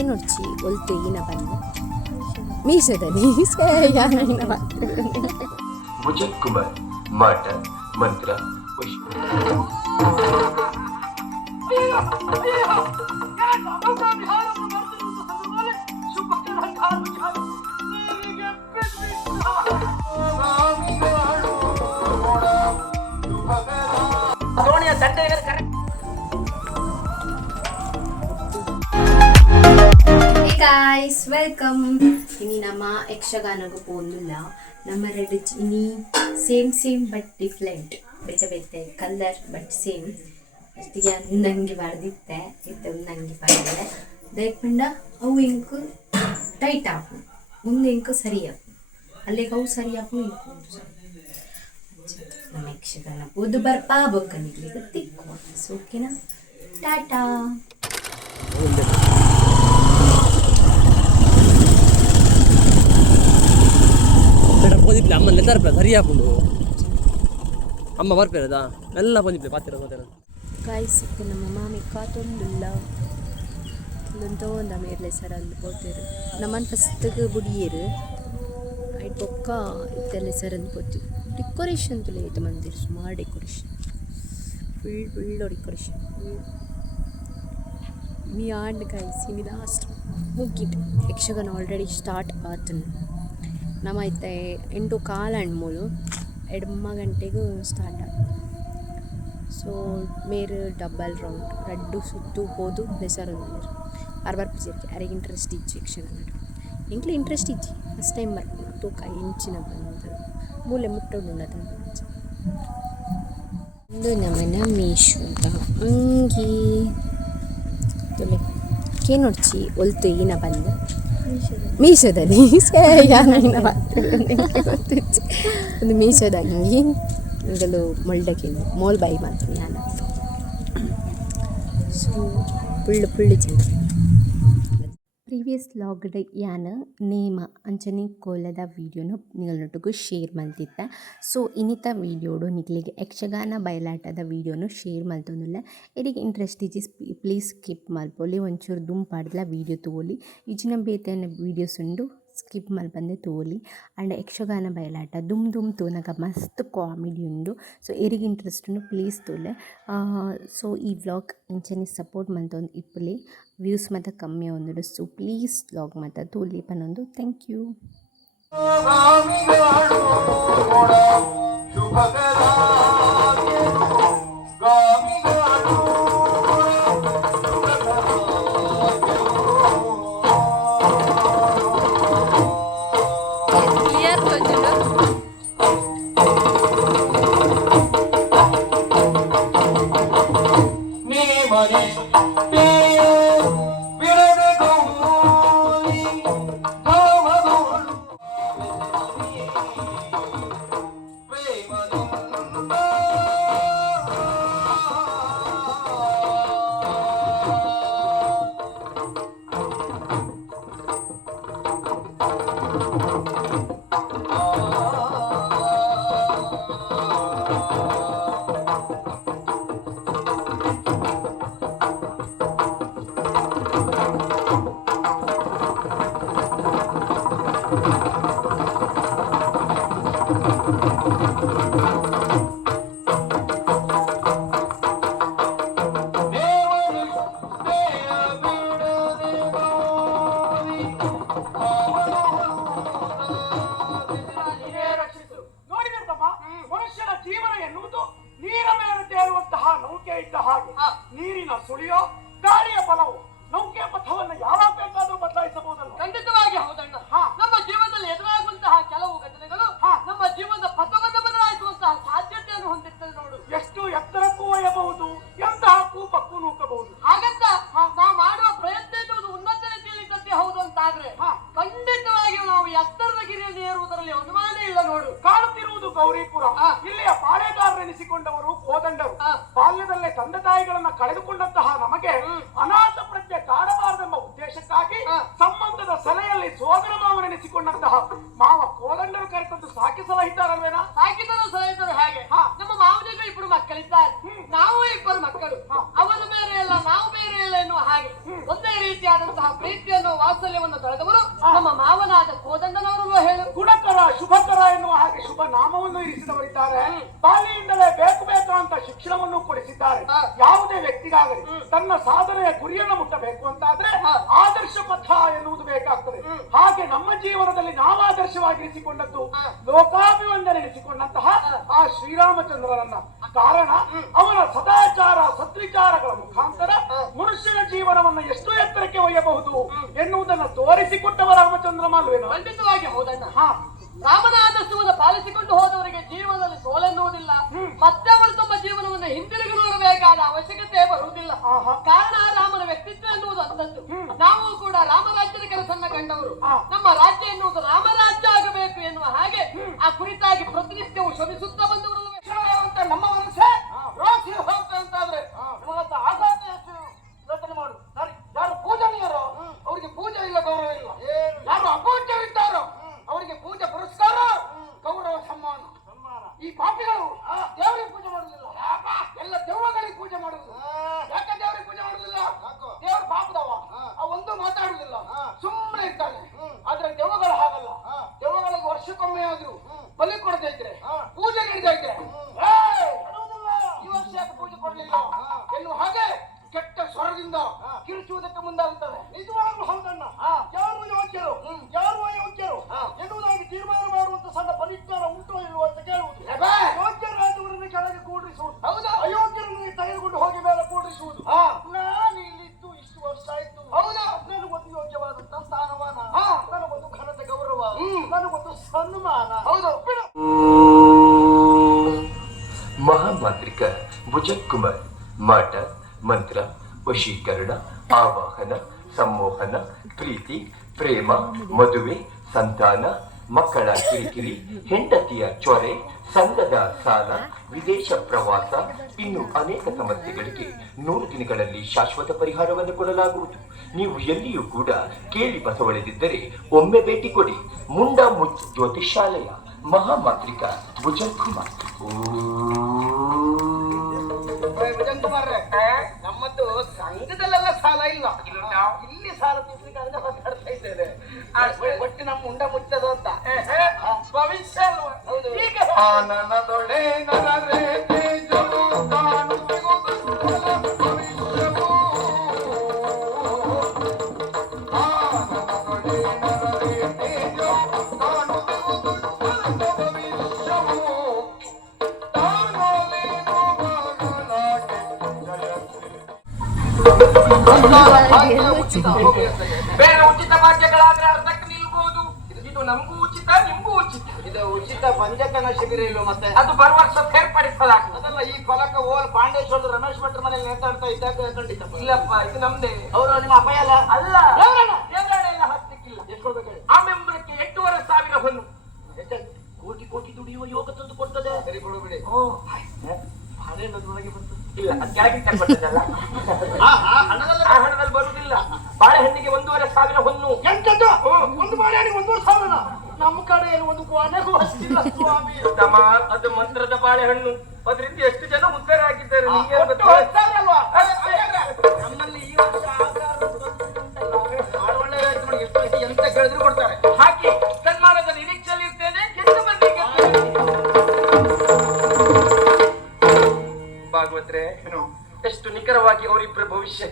ಏನೊಡ್ಚಿ ಒಲ್ತು ಈನ ಬಂದು ಮೀಸದಲ್ಲಿ ಯಾನ ಮುಜಿತ್ ಕುಮಾರ್ ಮಾಟ ಮಂತ್ರ ಗಾಯ್ಸ್ ವೆಲ್ಕಮ್ ಇನಿ ನಮ್ಮ ಯಕ್ಷಗಾನಕ್ಕೆ ಪೋಂದುಲ್ಲ ನಮ್ಮ ರೆಡ್ ಇನಿ ಸೇಮ್ ಸೇಮ್ ಬಟ್ ಡಿಫ್ರೆಂಟ್ ಬೇತೆ ಬೆತ್ತೆ ಕಲರ್ ಬಟ್ ಸೇಮ್ ಅಷ್ಟಿಗೆ ನಂಗೆ ಬರ್ದಿತ್ತೆ ಇತ್ತ ನಂಗೆ ಬರ್ದೆ ದಯಪಂಡ ಅವು ಇಂಕು ಟೈಟ್ ಆಪು ಮುಂದೆ ಇಂಕು ಸರಿ ಆಪು ಅಲ್ಲಿಗೆ ಅವು ಸರಿ ಆಪು ಇಂಕು ನಮ್ಮ ಯಕ್ಷಗಾನ ಓದು ಬರ್ಪಾ ಬೊಕ್ಕನಿಗೆ ತಿಕ್ಕು. ಓಕೆನಾ ಟಾಟಾ. ಪೋದಿಪ್ಲೆ ಅಮ್ಮ ನೆತ್ತಾರ್ಪ್ಲೆ ಸರಿಯಾಪುಂಡು ಅಮ್ಮ ಎಲ್ಲ ಬಂದಿಪ್ಲೆ ಪಾತಿರ ಮಾತಾಡ ಗಾಯ್ಸ್ ಇತ್ತು ನಮ್ಮ ಮಾಮಿ ಕಾತೊಂದುಲ್ಲ. ಇಲ್ಲೊಂದು ಒಂದು ಸರ್ ಅಲ್ಲಿ ಪೋತಿರು ನಮ್ಮನ್ ಫಸ್ಟ್ಗೆ ಬುಡಿಯರು ಐಟ್ ಬೊಕ್ಕ ಇತ್ತೆಲ್ಲ ಸರ್ ಅಂದ್ ಪೋತಿ ಡೆಕೋರೇಷನ್ ತುಲೆ ಇದು ಮಂದಿರ ಸುಮಾರು ಡೆಕೋರೇಷನ್ ಫುಲ್ ಫುಲ್ಲು ಡೆಕೋರೇಷನ್ ನೀ ಆಂಡ್ ಕಾಯಿಸಿ ಇನಿ ಲಾಸ್ಟ್ ಮುಗಿಟ್ಟು ಯಕ್ಷಗಾನ ಆಲ್ರೆಡಿ ಸ್ಟಾರ್ಟ್ ಆತನು ನಮ್ಮ ಐತೆ ಎಂಟು ಕಾಲ ಮೂಲು ಎಡಮ್ಮ ಗಂಟೆಗೂ ಸ್ಟಾರ್ಟ್ ಆಗ ಸೊ ಮೇರು ಡಬಲ್ ರೌಂಡ್ ರಡ್ಡು ಸುತ್ತು ಹೋದು ಬೆಸರ್ ಒಂದು ಅರ್ಬರ್ ಪಿಜರ್ಗೆ ಯಾರಿಗೆ ಇಂಟ್ರೆಸ್ಟ್ ಇಚ್ಚು ಯಕ್ಷಗಾನ ಇಂಕ್ಲೆ ಇಂಟ್ರೆಸ್ಟ್ ಇಚ್ಚಿ ಫಸ್ಟ್ ಟೈಮ್ ಬರ್ತೀನಿ ತೂಕ ಇಂಚಿನ ಬಂದು ಮೂಲೆ ಮುಟ್ಟೋಡು ಒಂದು ನಮನ ಮೀಶುದ ಅಂಗಿ ತುಲೆ ಕೇನೊಡ್ಚಿ ಒಲ್ತು ಈನ ಬಂದು ಮೀಶೋದಲ್ಲಿ. ಯಾನ ಗೊತ್ತಿಚ್ಚು ಒಂದು ಮೀಶೋದ ಅಂಗಿ ಈಗಲೂ ಮೊಳ್ಳೆಗೆ ಮೋಲ್ ಬಾಯಿ ಮಾಡ್ತೀನಿ ನಾನು. ಸೊ ಪುಳ್ಳು ಪುಳ್ಳು ಚೆಂದ. ಪ್ರೀವಿಯಸ್ ಲಾಗ್ಡ್ ಯಾನ ನೇಮ ಅಂಚನೆ ಕೋಲದ ವೀಡಿಯೋನು ನಿಗಳೊಟ್ಟಿಗೂ ಶೇರ್ ಮಲ್ತಿತ್ತ ಸೊ ಇನ್ನಿತ ವೀಡಿಯೋಡು ನಿಗಲಿಗೆ ಯಕ್ಷಗಾನ ಬಯಲಾಟದ ವೀಡಿಯೋನು ಶೇರ್ ಮಲ್ತೊಂದಿಲ್ಲ ಇದಕ್ಕೆ ಇಂಟ್ರೆಸ್ಟ್ ಇಜ್ಜಿ ಪ್ಲೀಸ್ ಸ್ಕಿಪ್ ಮಲ್ಪೊಲಿ ಒಂಚೂರು ದುಮ್ ಪಾಡ್ಲ ವೀಡಿಯೋ ತಗೋಲಿ ಇಜಿನ ಬೇತನ ವೀಡಿಯೋಸ್ ಉಂಡು ಸ್ಕಿಪ್ ಮಲ್ಪಂದೆ ತೋಲಿ. ಆಂಡ ಯಕ್ಷಗಾನ ಬಯಲಾಟ, ದುಮ್ ದುಮ್ ತೂನಗ ಮಸ್ತ್ ಕಾಮಿಡಿ ಉಂಡು. ಸೊ ಎರಿಗೆ ಇಂಟ್ರೆಸ್ಟ್ ಉಂಡು ಪ್ಲೀಸ್ ತೂಲೆ. ಸೊ ಈ ವ್ಲಾಗ್ ಇಂಚನೆ ಸಪೋರ್ಟ್ ಮಂತೊಂದು ಇಪ್ಪಲಿ. ವ್ಯೂಸ್ ಮಾತ್ರ ಕಮ್ಮಿ ಒಂದುಡು ಸೊ ಪ್ಲೀಸ್ ವ್ಲಾಗ್ ಮಾತ್ರ ತೂಲಿ ಪನ್ನೊಂದು ಥ್ಯಾಂಕ್ ಯು ನೀನೇ ಕಳೆದುಕೊಂಡಂತಹ ನಮಗೆ ಅನಾಥ ಪ್ರಜ್ಞೆ ಕಾಡಬಾರದೆಂಬ ಉದ್ದೇಶಕ್ಕಾಗಿ. ಸಂಬಂಧದ ಸಲಹೆಯಲ್ಲಿ ಸೋದರ ಮಾವನೆನಿಸಿಕೊಂಡಂತಹ ಮಾವ ಕೋದಂಡರು ಕರೆತಂದು ಸಾಕಿ ಸಲಹಿದ್ದಾರಲ್ವೇನಾ ಸಾಕಿದರು ಸಲಹಿದ್ದರು ಹೇಗೆ. ನಮ್ಮ ಮಾವನಿಗೂ ಇಬ್ಬರು ಮಕ್ಕಳಿದ್ದಾರೆ. ನಾವು ಇಬ್ಬರು ಮಕ್ಕಳು ಅವರ ಅವನು ಅಲ್ಲ ನಾವು ಬೇರೆ ಇಲ್ಲ ಎನ್ನುವ ಹಾಗೆ. ಒಂದೇ ರೀತಿಯಾದಂತಹ ಪ್ರೀತಿಯನ್ನು ವಾತ್ಸಲ್ಯವನ್ನು ತಳೆದವರು ನಮ್ಮ ಮಾವನಾದ ಕೋದಂಡನವರು ಹೇಳು. ಗುಣಕರ ಶುಭಕರ ಎನ್ನುವ ಹಾಗೆ ಶುಭ ನಾಮವನ್ನು ಇರಿಸಿದವರಿದ್ದಾರೆ. ಬಾಲಿಯಿಂದಲೇ ಬೇಕು ಬೇಕಾಂತ ಶಿಕ್ಷಣವನ್ನು ಕೊಡಿಸಿದ್ದಾರೆ. ಯಾವುದೇ ವ್ಯಕ್ತಿಗಾಗಲಿ ತನ್ನ ಸಾಧನೆಯ ಗುರಿಯನ್ನು ಮುಟ್ಟಬೇಕು ಅಂತಾದ್ರೆ. ಆದರ್ಶ ಪಥ ಎನ್ನುವುದು ಬೇಕಾಗ್ತದೆ. ಹಾಗೆ ನಮ್ಮ ಜೀವನದಲ್ಲಿ ನಾವು ಆದರ್ಶವಾಗಿರಿಸಿಕೊಂಡದ್ದು ಲೋಕಾಭಿವಂದನೆ ಇರಿಸಿಕೊಂಡಂತಹ ಆ ಶ್ರೀರಾಮಚಂದ್ರನನ್ನ. ಕಾರಣ ಅವರ ಸದಾಚಾರ ಸದ್ವಿಚಾರಗಳ ಮುಖಾಂತರ ಮನುಷ್ಯನ ಜೀವನವನ್ನು ಎಷ್ಟು ಎತ್ತರಕ್ಕೆ ಒಯ್ಯಬಹುದು ಎನ್ನುವುದನ್ನು ತೋರಿಸಿಕೊಟ್ಟವ ರಾಮಚಂದ್ರ ಮಾಲ್ವೇನು. ಖಂಡಿತವಾಗಿ ಹೌದಣ್ಣ. ಹಾ. ರಾಮನ ಆದರ್ಶವನ್ನು ಪಾಲಿಸಿಕೊಂಡು ಹೋದವರಿಗೆ ಜೀವನದಲ್ಲಿ ಸೋಲೆನ್ನುವುದಿಲ್ಲ. ಮತ್ತೆ ಅವರು ತಮ್ಮ ಜೀವನವನ್ನು ಹಿಂದಿರುಗಿ ನೋಡಬೇಕಾದ ಅವಶ್ಯಕತೆ ಬರುವುದಿಲ್ಲ. ಕಾರಣ ರಾಮನ ವ್ಯಕ್ತಿತ್ವ ಎನ್ನುವುದು ಅಂತದ್ದು ನಾವು ಕೂಡ ರಾಮರಾಜ್ಯದ ಕೆಲಸನ್ನ ಕಂಡವರು. ನಮ್ಮ ರಾಜ್ಯ ಎನ್ನುವುದು ರಾಮರಾಜ್ಯ ಆಗಬೇಕು ಎನ್ನುವ ಹಾಗೆ ಆ ಕುರಿತಾಗಿ ಪ್ರತಿನಿತ್ಯವೂ ಶ್ರಮಿಸುತ್ತಾ ಬಂದವರು ಮಹಾಮಾಂತ್ರಿಕ ಭುಜಕುಮಾರ್ ಮಾಟ ಮಂತ್ರ, ವಶೀಕರಣ, ಆವಾಹನ, ಸಂಮೋಹನ, ಪ್ರೀತಿ, ಪ್ರೇಮ, ಮದುವೆ, ಸಂತಾನ, ಮಕ್ಕಳ ಕಿರಿಕಿರಿ, ಹೆಂಡತಿಯ ಚೊರೆ, ಸಂಘದ ಸಾಲ, ವಿದೇಶ ಪ್ರವಾಸ, ಇನ್ನು ಅನೇಕ ಸಮಸ್ಯೆಗಳಿಗೆ ನೂರು ದಿನಗಳಲ್ಲಿ ಶಾಶ್ವತ ಪರಿಹಾರವನ್ನು ಕೊಡಲಾಗುವುದು. ನೀವು ಎಲ್ಲಿಯೂ ಕೂಡ ಕೇಳಿ ಬಸವಳೆದಿದ್ದರೆ ಒಮ್ಮೆ ಭೇಟಿ ಕೊಡಿ. ಮುಂಡಾ ಮುಚ್ ಜ್ಯೋತಿಷಾಲಯ, ಮಹಾಮಾಂತ್ರಿಕ ವಿಜಯಕುಮಾರ್ರೆ ನಮ್ಮದು ಸಂಘದಲ್ಲೆಲ್ಲ ಸಾಲ ಇಲ್ಲ. ಇಲ್ಲಿ ಸಾಲ ತೀರ್ಸ್ಲಿಕ್ಕೆ ಮಾತಾಡ್ತಾ ಇದ್ದೇವೆ ಆ, ಒಟ್ಟು ನಮ್ಮ ಉಂಡ ಮುಚ್ಚದ ಅಂತ. ಭವಿಷ್ಯ ಅಲ್ವಾ? ಹೌದು. ನರರೆ ತೇಜವು ಬೇರೆ ಉಚಿತ ಭಾಗ್ಯಗಳಾದ್ರೆ ಅರ್ಧಕ್ಕೆ ನಿಲ್ಬಹುದು ಇದು ನಮಗೂ ಉಚಿತ ನಿಮ್ಗೂ ಉಚಿತ. ಇದು ಉಚಿತ ಪಂಚಕನ ಶಿಬಿರ ಇಲ್ವ ಮತ್ತೆ? ಅದು ಬರುವ ವರ್ಷ ಸೇರ್ಪಡಿಸಲಾಗ್ತದೆ ಅದಲ್ಲ ಈ ಫಲಕ ಓಲ್ ಪಾಂಡೇಶ್ವರ ರಮೇಶ್ ಭಟ್ರ ಮನೇಲಿ ನೇತಾಡ್ತಾ ಇದ್ದಾಗ ಖಂಡಿತ. ಇಲ್ಲಪ್ಪ ಇದು ನಮ್ದೇ. ಅವರು ನಿಮ್ಮ ಅಪಾಯ ಅಲ್ಲ? ಅಲ್ಲ. ದೇವರಾಣ ಎಲ್ಲ ಹತ್ತಕ್ಕಿಲ್ಲ. ಎಷ್ಟು ಕೊಡ್ಬೇಕು? ಆ ಮೆಂಬರಕ್ಕೆ ಎಂಟೂವರೆ ಸಾವಿರ ಹೊನ್ನು. ಕೋಟಿ ಕೋಟಿ ದುಡಿಯುವ ಯೋಗ ತಂದು ಕೊಡ್ತದೆ. ಸರಿ ಕೊಡಬೇಡಿ ಬಿಡಿ. ಓ ಹಣೆ ನನ್ನೊಳಗೆ ಬಂತು ಇಲ್ಲ ಅದು ಕೆಳಗಿಟ್ಟ ಕೊಟ್ಟದಲ್ಲ ಆ, ಆ, ಹಣದಲ್ಲ ಆ ಹಣದಲ್ಲಿ ಬರುವುದಿಲ್ಲ. ಬಾಳೆಹಣ್ಣಿಗೆ ಒಂದೂವರೆ ಸಾವಿರ ಹೊನ್ನು. ಎಂತದ್ದು ಒಂದು ಬಾಳೆಹಣ್ಣಿಗೆ ಒಂದೂವರೆ ಸಾವಿರ ನಮ್ಮ ಕಡೆಯಲ್ಲಿ ಒಂದು ಕೊನೆಗೂ ಅಷ್ಟಿಲ್ಲ ಸ್ವಾಮಿ. ಅದು ಮಂತ್ರದ ಬಾಳೆಹಣ್ಣು ಅದರಿಂದ ಎಷ್ಟು ಜನ ಉದ್ದಾರ ಆಗಿದ್ದಾರೆ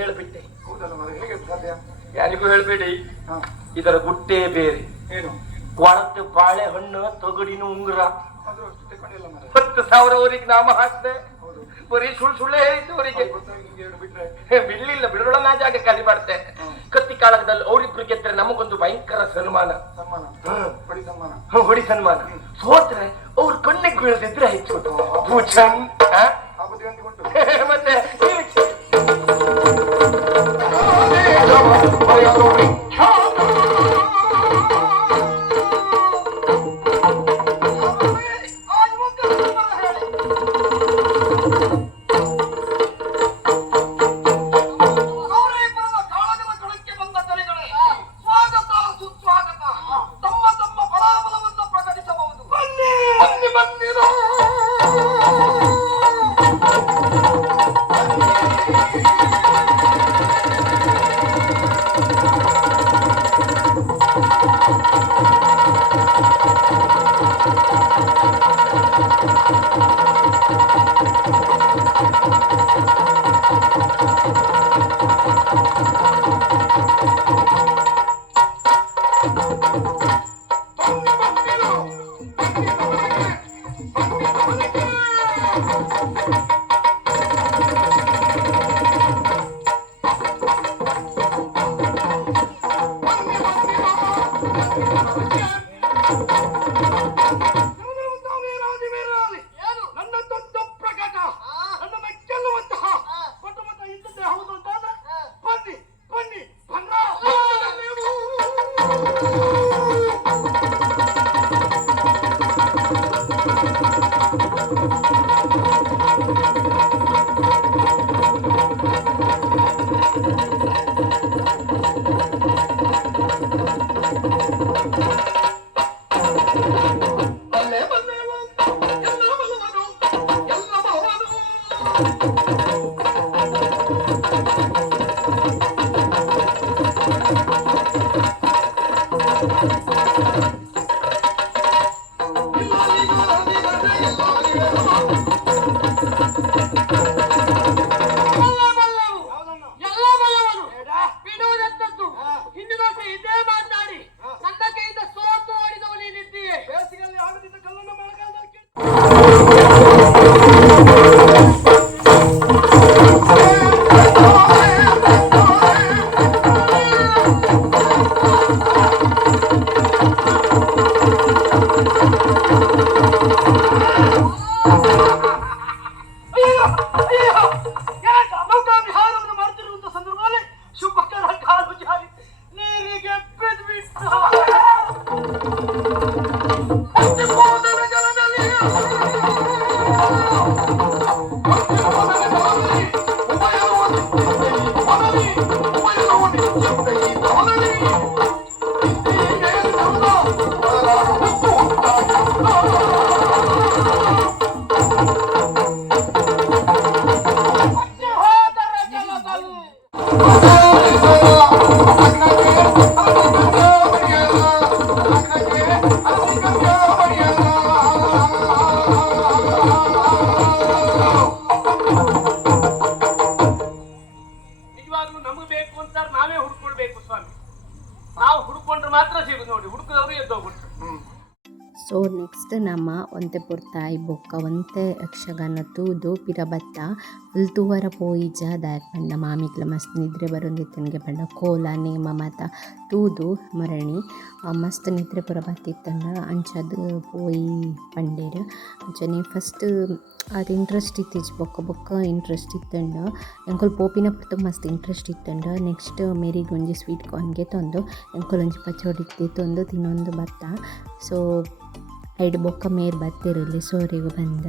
ಹೇಳಿಬಿಟ್ಟೆ. ಹೇಗೆ ಸಾಧ್ಯ? ಯಾರಿಗೂ ಹೇಳ್ಬೇಡಿ. ಇದರ ಗುಟ್ಟೆ ಬೇರೆ. ಏನು? ಒಳತ್ತು ಬಾಳೆಹಣ್ಣು ತೊಗಡಿನ ಉಂಗುರ. ಹತ್ತು ಸಾವಿರ ಅವರಿಗೆ ನಾಮ ಹಾಕ್ದೆ. ಬರೀ ಸುಳ್ಳು ಸುಳ್ಳೆ ಹೇಳಿದ್ದು ಅವರಿಗೆ ಬಿಡ್ಲಿಲ್ಲ ಬಿಡೋಣ ಜಾಗ ಖಾಲಿ ಮಾಡ್ತೆ. ಕತ್ತಿ ಕಾಳಗದಲ್ಲಿ ಅವರಿಬ್ರು ಗೆದ್ರೆ ನಮಗೊಂದು ಭಯಂಕರ ಸನ್ಮಾನ. ಸನ್ಮಾನ? ಹೊಡಿ ಸನ್ಮಾನ. ಸೋತ್ರೆ ಅವ್ರ ಕಣ್ಣಿಗೆ ಬೀಳದಿದ್ರೆ ಹೆಚ್ಚು ಭೂಷಣ್ Oh! ಒಂತೆ ಪುರ್ತಾಯಿ ಬೊಕ್ಕ ಒಂತೆ ಯಕ್ಷಗಾನ ತೂದು ಪಿರಬತ್ತ ಫುಲ್ ತೂವರ ಪೋಯಿಜ ದಾಯಕ್ ಪಂಡ ಮಾಮಿಕ್ಲ ಮಸ್ತ್ ನಿದ್ರೆ ಬರೋಂದಿತ್ತನಿಗೆ ಪಂಡ ಕೋಲ ನೇಮ ಮಾತ ತೂದು ಮರಣಿ ಮಸ್ತ್ ನಿದ್ರೆ ಪುರ ಬತ್ತಿತ್ತಂಡ ಅಂಚದು ಪೋಯಿ ಪಂಡೇರು. ಅಂಚನೆ ಫಸ್ಟ್ ಅದು ಇಂಟ್ರೆಸ್ಟ್ ಇತ್ತೀಚ್ ಬೊಕ್ಕ ಬೊಕ್ಕ ಇಂಟ್ರೆಸ್ಟ್ ಇತ್ತಂಡ. ಎಂಕೊಲ್ ಪೋಪಿನ ಪುರ್ತು ಮಸ್ತ್ ಇಂಟ್ರೆಸ್ಟ್ ಇತ್ತಂಡ. ನೆಕ್ಸ್ಟ್ ಮೇರಿ ಒಂಜಿ ಸ್ವೀಟ್ ಕಾರ್ನ್ಗೆ ತಂದು, ಎಂಕೊಲ್ ಒಂಜಿ ಪಚೋಡಿ ತಂದು ತಿನ್ನೊಂದು ಬತ್ತ ಸೊ ಐಡ್ ಬೊಕ್ಕ ಮೇರ್ ಬತ್ತಿರಲಿ ಸೋರಿಗೆ ಬಂದ.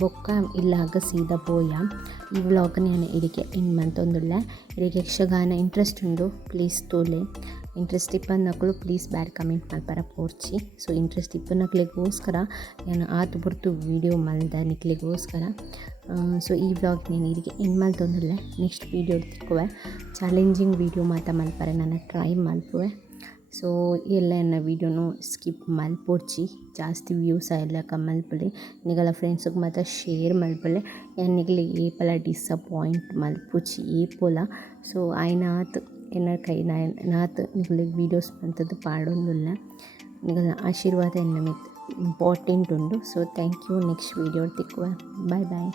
ಬೊಕ್ಕ ಇಲ್ಲಾಗ ಸೀದಾ ಪೋಯ. ಈ ವ್ಲಾಗ್ ನಾನು ಇಡಿಗೆ ಇನ್ ಮಂತೊಂದುಲ್ಲ ಇದಕ್ಕೆ ಯಕ್ಷಗಾನ ಇಂಟ್ರೆಸ್ಟ್ ಉಂಡು ಪ್ಲೀಸ್ ತೋಲೆ. ಇಂಟ್ರೆಸ್ಟ್ ಇಪ್ಪನ್ನಕ್ಕಳು ಪ್ಲೀಸ್ ಬ್ಯಾಡ್ ಕಮೆಂಟ್ ಮಾಡ್ಬಾರ ಪೋರ್ಚಿ. ಸೊ ಇಂಟ್ರೆಸ್ಟ್ ಇಪ್ಪನ್ನಕ್ಲಿಗೋಸ್ಕರ ನಾನು ಆತು ಬುರ್ತು ವೀಡಿಯೋ ಮಲ್ದ ನಿಕ್ಲಿಗೋಸ್ಕರ ಸೊ ಈ ವ್ಲಾಗ್ ನೀನು ಇದಕ್ಕೆ ಇನ್ ಮಲ್ತೊಂದುಲ್ಲ ನೆಕ್ಸ್ಟ್ ವೀಡಿಯೋ ತಿಕ್ಕುವೆ. ಚಾಲೆಂಜಿಂಗ್ ವೀಡಿಯೋ ಮಾತಾ ಮಲ್ಪರೆ. ನಾನು ಟ್ರೈ ಮಲ್ಪುವೆ ಸೊ ಎಲ್ಲ ಎನ್ನ ವೀಡಿಯೋನು ಸ್ಕಿಪ್ ಮಲ್ಪೊಡ್ಚಿ. ಜಾಸ್ತಿ ವ್ಯೂಸ್ ಎಲ್ಲ ಮಲ್ಪಲೆ ನಿಗಳ ಫ್ರೆಂಡ್ಸಿಗೆ ಮಾತ್ರ ಶೇರ್ ಮಲ್ಪಲೆ. ಎನ್ನಿಗಲಿ ಏಪಲ ಡಿಸಪಾಯಿಂಟ್ ಮಲ್ಪುಚಿ ಏಪೋಲ. ಸೊ ಆಯ್ನಾತ್ ಎನ್ನ ಕೈ ನಾತ್ ನಿಗಲಿಗೆ ವೀಡಿಯೋಸ್ ಬಂತದ್ದು ಪಾಡೊಂದುಲ್ಲ. ನಿಗಳ ಆಶೀರ್ವಾದ ಎನ್ನ ಇಂಪಾರ್ಟೆಂಟ್ ಉಂಡು. So thank you next video ತಿಕ್ಕುವ. Bye bye